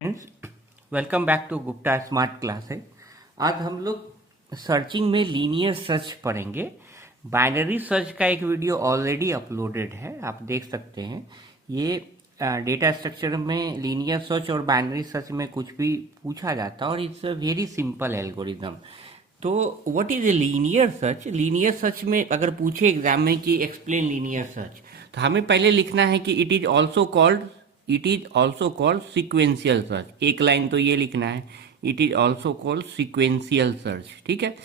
Friends, welcome back to Gupta smart classes. आज हम लोग सर्चिंग में लीनियर सर्च पढ़ेंगे। बाइनरी सर्च का एक वीडियो ऑलरेडी अपलोडेड है, आप देख सकते हैं। ये डेटा स्ट्रक्चर में लीनियर सर्च और बाइनरी सर्च में कुछ भी पूछा जाता है और it's a very simple algorithm. तो what is a linear search? Linear search में अगर पूछे एग्जाम में कि एक्सप्लेन लीनियर सर्च, तो हमें पहले लिखना है कि it is also called sequential search. एक लाइन तो ये लिखना है, it is also called sequential search. ठीक है,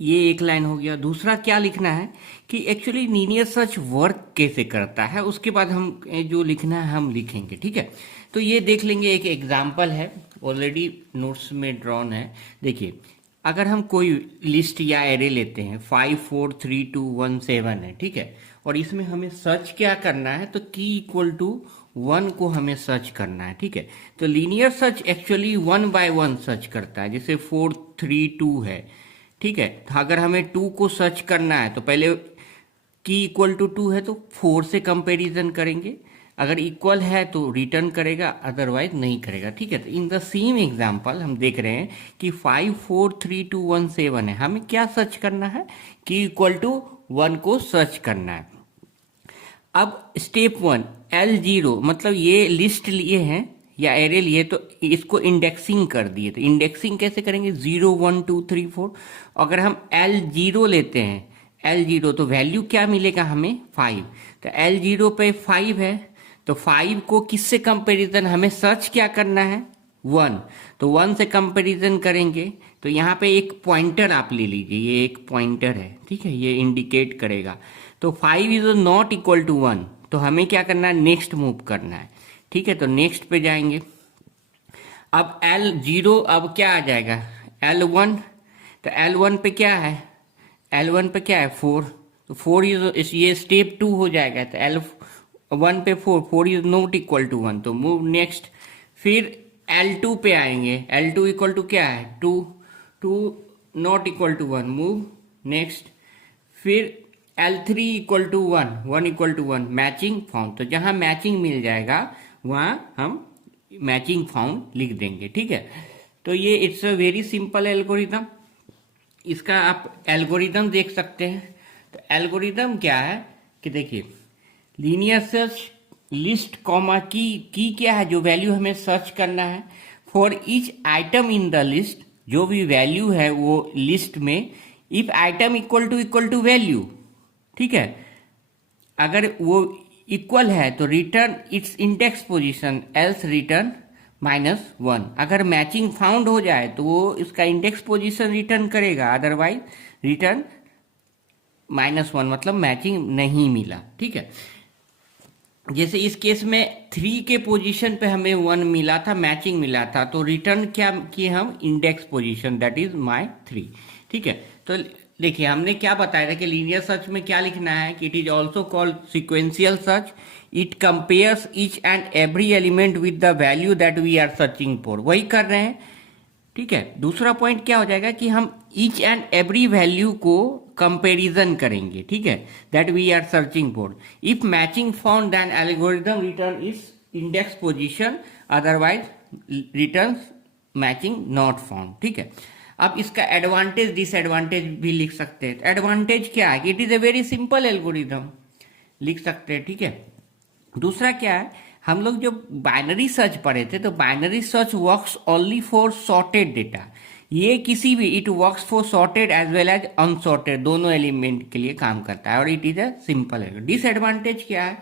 ये एक लाइन हो गया। दूसरा क्या लिखना है कि एक्चुअली लीनियर सर्च वर्क कैसे करता है, उसके बाद हम जो लिखना है हम लिखेंगे। ठीक है, तो ये देख लेंगे। एक एग्जाम्पल है, ऑलरेडी नोट्स में ड्रॉन है। देखिए, अगर हम कोई लिस्ट या एरे लेते हैं 5 4 3 2 1 7 है, ठीक है, और इसमें हमें सर्च क्या करना है, तो की इक्वल टू 1 को हमें सर्च करना है। ठीक है, तो linear search actually 1 by 1 search करता है। जैसे 4 3 2 है, ठीक है, तो अगर हमें 2 को सर्च करना है तो पहले की इक्वल टू 2 है तो 4 से कंपैरिजन करेंगे। अगर इक्वल है तो रिटर्न करेगा, अदरवाइज नहीं करेगा। ठीक है, तो इन द सेम एग्जांपल हम देख रहे हैं कि 5 4 3 2 1 7 है, हमें क्या सर्च करना है, की इक्वल टू 1 को सर्च करना है। अब स्टेप 1 L0, मतलब ये लिस्ट लिए हैं या एरे लिए, तो इसको इंडेक्सिंग कर दिए। तो इंडेक्सिंग कैसे करेंगे, 0 1 2 3 4। अगर हम L0 लेते हैं, L0 तो वैल्यू क्या मिलेगा हमें, 5। तो L0 पे 5 है, तो 5 को किससे कंपैरिजन, हमें सर्च क्या करना है, 1। तो 1 से कंपैरिजन करेंगे तो यहाँ पे एक पॉइंटर आप ले लीजिए, ये एक पॉइंटर है, ठीक है, ये इंडिकेट करेगा। तो 5 इज नॉट इक्वल टू 1, तो हमें क्या करना है, नेक्स्ट मूव करना है। ठीक है, तो नेक्स्ट पे जाएंगे। अब L0 अब क्या आ जाएगा, L1। तो L1 पे क्या है, L1 पे क्या है, 4। तो 4 इज, ये स्टेप 2 हो जाएगा। तो L1 पे 4 इज नॉट इक्वल टू 1, तो मूव नेक्स्ट। फिर L2 पे आएंगे, L2 इक्वल टू क्या है, 2 not equal to 1, move next. फिर L3 equal to 1 equal to 1, matching found. तो जहां मैचिंग मिल जाएगा वहां हम मैचिंग फाउंड लिख देंगे। ठीक है, तो ये it's a very simple algorithm. इसका आप एल्गोरिदम देख सकते हैं। तो एल्गोरिदम क्या है कि देखिए, लीनियर सर्च लिस्ट कॉमा की क्या है, जो वैल्यू हमें सर्च करना है। For each item in the list, जो भी वैल्यू है वो लिस्ट में, if item equal to value, ठीक है, अगर वो इक्वल है तो return its index position, else return -1। अगर मैचिंग फाउंड हो जाए तो वो इसका इंडेक्स पोजीशन रिटर्न करेगा, अदरवाइज रिटर्न -1, मतलब मैचिंग नहीं मिला। ठीक है, जैसे इस केस में 3 के पोजीशन पे हमें 1 मिला था, मैचिंग मिला था, तो रिटर्न क्या किए हम, index position, that is my 3। ठीक है, तो देखिए हमने क्या बताया था कि लीनियर सर्च में क्या लिखना है कि it is also called sequential search. It compares each and every element with the value that we are searching for, वही कर रहे हैं। ठीक है, दूसरा पॉइंट क्या हो जाएगा कि हम ईच एंड एवरी वैल्यू को कंपैरिजन करेंगे, ठीक है, that we are searching for. If matching found then algorithm return is index position, otherwise return matching not found. ठीक है, अब इसका एडवांटेज डिसएडवांटेज भी लिख सकते हैं। एडवांटेज क्या है कि it is a very simple algorithm, लिख सकते हैं। ठीक है, दूसरा क्या है, हम लोग जो बाइनरी सर्च पढ़े थे, तो binary search works only for sorted data. ये किसी भी, it works for sorted as well as unsorted, दोनों एलिमेंट के लिए काम करता है, और इट इज अ सिंपल है। डिसएडवांटेज क्या है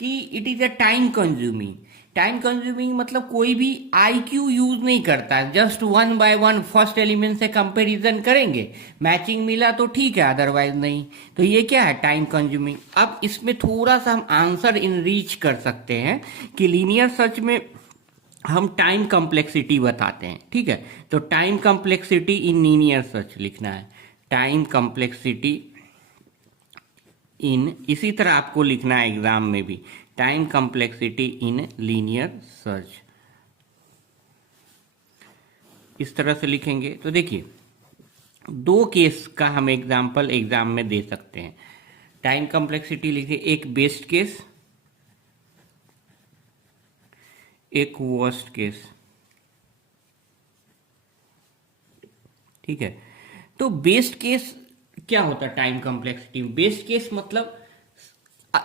कि it is a time consuming. Time consuming मतलब कोई भी IQ यूज नहीं करता, जस्ट 1 बाय 1 फर्स्ट एलिमेंट से कंपैरिजन करेंगे, मैचिंग मिला तो ठीक है, अदरवाइज नहीं। तो ये क्या है, टाइम कंज्यूमिंग। अब इसमें थोड़ा सा हम आंसर इनरीच कर सकते हैं कि लीनियर सर्च में हम टाइम कॉम्प्लेक्सिटी बताते हैं। ठीक है, तो time complexity in linear search लिखना है, टाइम कॉम्प्लेक्सिटी इन, इसी तरह आपको लिखना है एग्जाम में भी, time complexity in linear search, इस तरह से लिखेंगे। तो देखिए, 2 केस का हम एग्जाम्पल एग्जाम में दे सकते हैं। टाइम कॉम्प्लेक्सिटी लिखिए, एक बेस्ट केस, एक वर्स्ट केस, ठीक है। तो बेस्ट केस क्या होता है टाइम कॉम्प्लेक्सिटी में? बेस्ट केस मतलब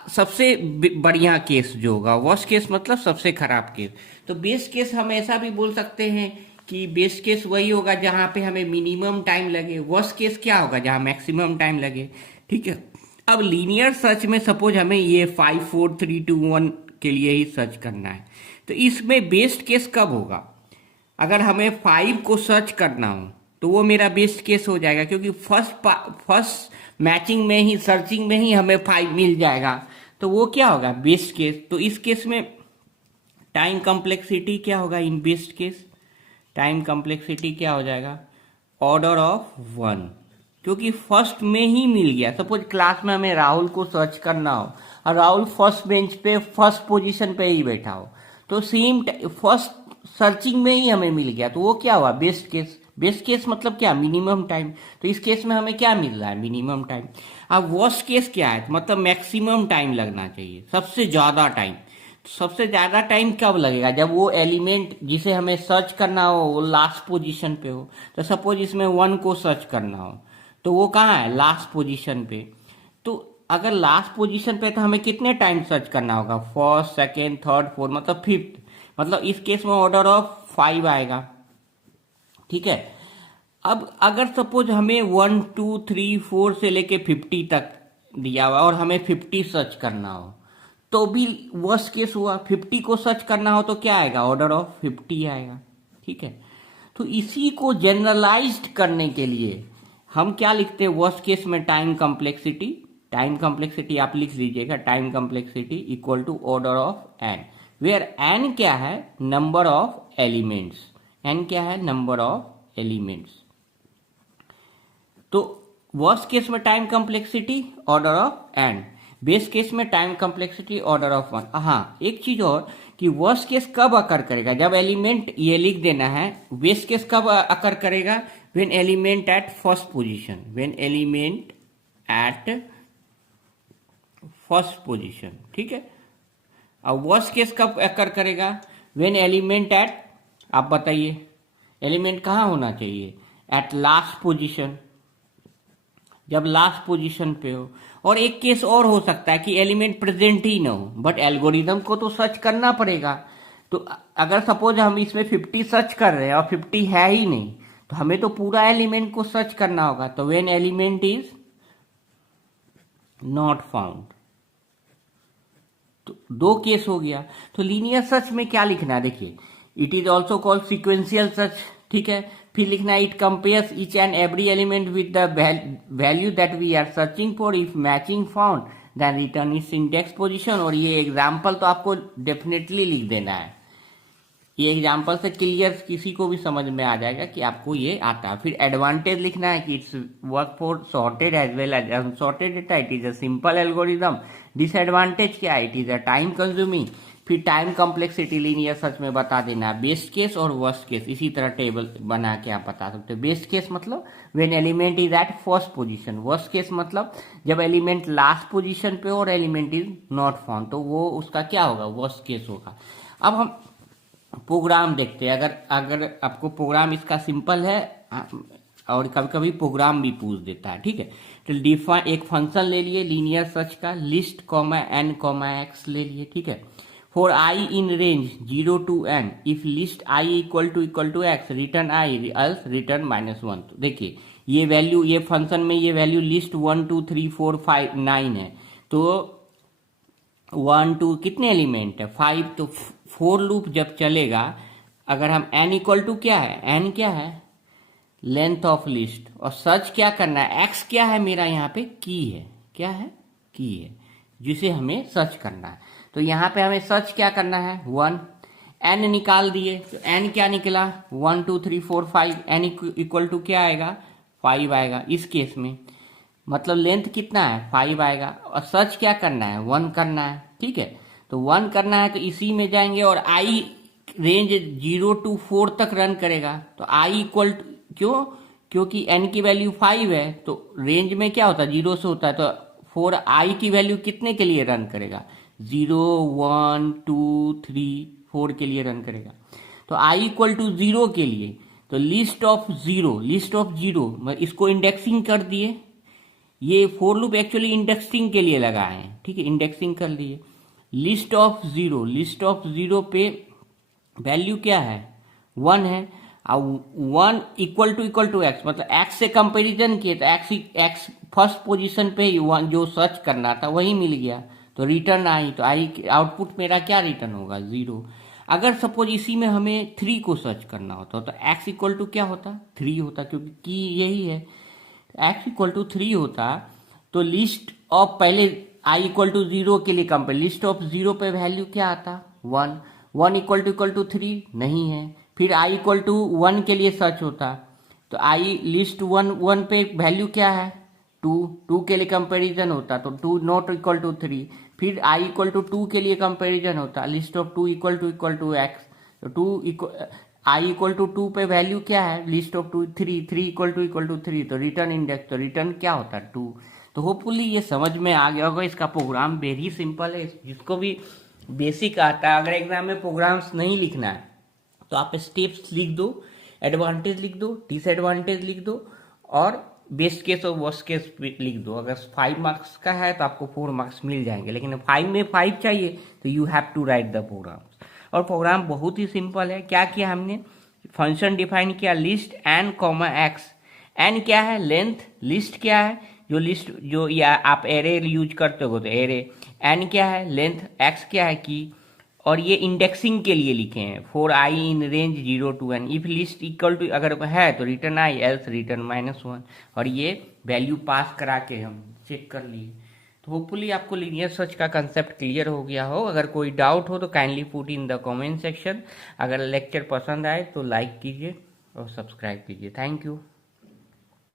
सबसे बढ़िया केस जो होगा, वर्स्ट केस मतलब सबसे खराब केस। तो बेस्ट केस हम ऐसा भी बोल सकते हैं कि बेस्ट केस वही होगा जहां पे हमें मिनिमम टाइम लगे, वर्स्ट केस क्या होगा जहां मैक्सिमम टाइम लगे, ठीक है। अब लीनियर सर्च में सपोज हमें ये 5 4 3 2 1 के लिए ही सर्च करना है, तो इसमें बेस्ट केस कब होगा? अगर हमें 5 को सर्च करना हो तो वो मेरा बेस्ट केस हो जाएगा, क्योंकि फर्स्ट मैचिंग में ही, सर्चिंग में ही हमें 5 मिल जाएगा, तो वो क्या होगा? Best case. तो इस केस में टाइम कॉम्प्लेक्सिटी क्या होगा? In best case time complexity क्या हो जाएगा? ऑर्डर ऑफ 1, क्योंकि फर्स्ट में ही मिल गया। सपोज क्लास में हमें राहुल को सर्च करना हो और राहुल फर्स्ट बेंच पे फर्स्ट पोजीशन पे ही बैठा हो, तो सेम फर्स्ट सर्चिंग में ही हमें मिल गया, तो वो क्या हुआ? Best case. बेस्ट केस मतलब क्या? Minimum time. तो इस केस में हमें क्या मिल रहा है? Minimum time. अब वर्स्ट केस क्या है? मतलब मैक्सिमम टाइम लगना चाहिए, सबसे ज्यादा टाइम। सबसे ज्यादा टाइम कब लगेगा? जब वो एलिमेंट जिसे हमें सर्च करना हो वो लास्ट पोजीशन पे हो। तो सपोज इसमें 1 को सर्च करना हो तो वो कहाँ है? लास्ट पोजीशन पे। तो अगर लास्ट पोजीशन पे तो हमें कितने टाइम सर्च करना होगा? फर्स्ट, सेकेंड, थर्ड, फोर्थ, मतलब फिफ्थ। मतलब इस केस में ऑर्डर ऑफ 5 आएगा, ठीक है। अब अगर सपोज हमें 1 2 3 4 से लेके 50 तक दिया हुआ और हमें 50 सर्च करना हो, तो भी वर्स्ट केस हुआ। 50 को सर्च करना हो तो क्या आएगा? ऑर्डर ऑफ 50 आएगा, ठीक है। तो इसी को जनरलाइज्ड करने के लिए हम क्या लिखते हैं वर्स्ट केस में? Time complexity. टाइम कॉम्प्लेक्सिटी आप लिख लीजिएगा, time complexity equal to order of n, where n क्या है? Number of elements. एन क्या है? Number of elements. तो वर्स्ट केस में time complexity order of n, best case में टाइम कॉम्प्लेक्सिटी ऑर्डर ऑफ 1। हाँ, एक चीज और कि वर्स्ट केस कब अकर करेगा? जब एलिमेंट, ये लिख देना है, बेस्ट केस कब अकर करेगा? When element eight first position, when element eight first position, ठीक है। अब वर्स्ट केस कब अकर करेगा? व्हेन एलिमेंट एट, आप बताइए, एलिमेंट कहाँ होना चाहिए? एट लास्ट पोजीशन, जब लास्ट पोजीशन पे हो। और एक केस और हो सकता है कि एलिमेंट प्रेजेंट ही ना हो, बट एल्गोरिदम को तो सर्च करना पड़ेगा। तो अगर सपोज हम इसमें 50 सर्च कर रहे हैं और 50 है ही नहीं, तो हमें तो पूरा एलिमेंट को सर्च करना होगा। तो when element is not found, तो दो केस हो गया। तो लीनियर सर्च में क्या लिखना है? देखिए, it is also called sequential search, ठीक है। फिर लिखना है it compares each and every element with the value that we are searching for, if matching found then return its index position. और ये एग्जाम्पल तो आपको डेफिनेटली लिख देना है, ये एग्जाम्पल से क्लियर किसी को भी समझ में आ जाएगा कि आपको ये आता है। फिर एडवांटेज लिखना है कि its work for sorted as well as unsorted data, it is a simple algorithm. Disadvantage क्या है? It is a time consuming. फिर टाइम कॉम्प्लेक्सिटी लीनियर सर्च में बता देना बेस्ट केस और वर्स्ट केस, इसी तरह टेबल बना के आप बता सकते हो। बेस्ट केस मतलब when element is at first position, worst case मतलब जब एलिमेंट लास्ट पोजीशन पे और एलिमेंट इज नॉट फाउंड, तो वो उसका क्या होगा? वर्स्ट केस होगा। अब हम प्रोग्राम देखते हैं। अगर आपको प्रोग्राम इसका सिंपल है, और कभी कभी प्रोग्राम भी पूछ देता है, ठीक है। तो डिफाइन एक फंक्शन ले लिए लीनियर सर्च का, list comma n comma x ले लिए, ठीक है। For i in range 0 to n, if list i equal to x, return i else return -1। तो देखिए ये वैल्यू, ये फंक्शन में ये वैल्यू लिस्ट 1 2 3 4 5 9 है, तो 1 2 कितने एलिमेंट है? 5। तो फोर लूप जब चलेगा, अगर हम n इक्वल टू क्या है? n क्या है? Length of list. और सर्च क्या करना है? x क्या है मेरा? यहाँ पे की है, क्या है? की है, जिसे हमें सर्च करना है। तो यहाँ पे हमें सर्च क्या करना है? 1। n निकाल दिए, तो n क्या निकला? 1 2 3 4 5। n इक्वल टू क्या आएगा? 5 आएगा इस केस में। मतलब लेंथ कितना है? 5 आएगा। और सर्च क्या करना है? 1 करना है, ठीक है। तो 1 करना है तो इसी में जाएंगे, और i रेंज 0 to 4 तक रन करेगा। तो i इक्वल टू, क्यों? क्योंकि n की वैल्यू 5 है, तो रेंज में क्या होता है? 0 से होता है। तो 4 i की वैल्यू कितने के लिए रन करेगा? 0 1 2 3 4 के लिए रन करेगा। तो i इक्वल टू 0 के लिए तो लिस्ट ऑफ जीरो इसको इंडेक्सिंग कर दिए। ये फोर लूप एक्चुअली इंडेक्सिंग के लिए लगाए हैं, ठीक है, इंडेक्सिंग कर दिए। लिस्ट ऑफ जीरो पे वैल्यू क्या है 1 है। अब 1 इक्वल टू एक्स, मतलब एक्स से कंपैरिजन किए तो एक्स फर्स्ट पोजीशन पे जो सर्च करना था वही मिल गया, तो रिटर्न आई। तो आई आउटपुट मेरा क्या रिटर्न होगा 0। अगर सपोज इसी में हमें 3 को सर्च करना होता तो एक्स इक्वल टू क्या होता 3 होता, क्योंकि की यही है। एक्स इक्वल टू 3 होता तो लिस्ट ऑफ पहले आई इक्वल टू 0 के लिए कंपेयर, लिस्ट ऑफ 0 पे वैल्यू क्या आता 1 इक्वल टू 3 नहीं है। फिर आई इक्वल टू 1 के लिए सर्च होता तो आई लिस्ट 1 पे वैल्यू क्या है 2 के लिए कंपैरिजन होता तो 2 नॉट इक्वल टू 3। फिर आई इक्वल टू 2 के लिए कंपैरिजन होता, list of 2 equal to x, तो आई इक्वल टू 2 पे वैल्यू क्या है लिस्ट ऑफ 2 3 इक्वल टू 3, तो रिटर्न इंडेक्स, तो रिटर्न क्या होता है 2। तो होपफुली ये समझ में आ गया होगा। इसका प्रोग्राम वेरी सिंपल है, जिसको भी बेसिक आता है। अगर एग्जाम में प्रोग्राम्स नहीं लिखना है तो आप स्टेप्स लिख दो, एडवांटेज लिख दो, डिसएडवांटेज लिख दो और बेस्ट केस और वर्स्ट केस लिख दो। अगर 5 मार्क्स का है तो आपको 4 मार्क्स मिल जाएंगे, लेकिन 5 में 5 चाहिए तो you have to write the program. और प्रोग्राम बहुत ही सिंपल है। क्या किया हमने, फंक्शन डिफाइन किया लिस्ट एन कॉमा एक्स। एन क्या है लेंथ, लिस्ट क्या है जो या आप एरे यूज करते हो तो एरे। एन क्या है लेंथ, एक्स क्या है की, और ये इंडेक्सिंग के लिए लिखे हैं for i in range 0 to n। If list equal to अगर है तो रिटर्न आई, एल्स रिटर्न -1, और ये वैल्यू पास करा के हम चेक कर लिए। तो होपफुली आपको लीनियर सर्च का कंसेप्ट क्लियर हो गया हो। अगर कोई डाउट हो तो kindly put in the comment section. अगर लेक्चर पसंद आए तो लाइक कीजिए और सब्सक्राइब कीजिए। Thank you.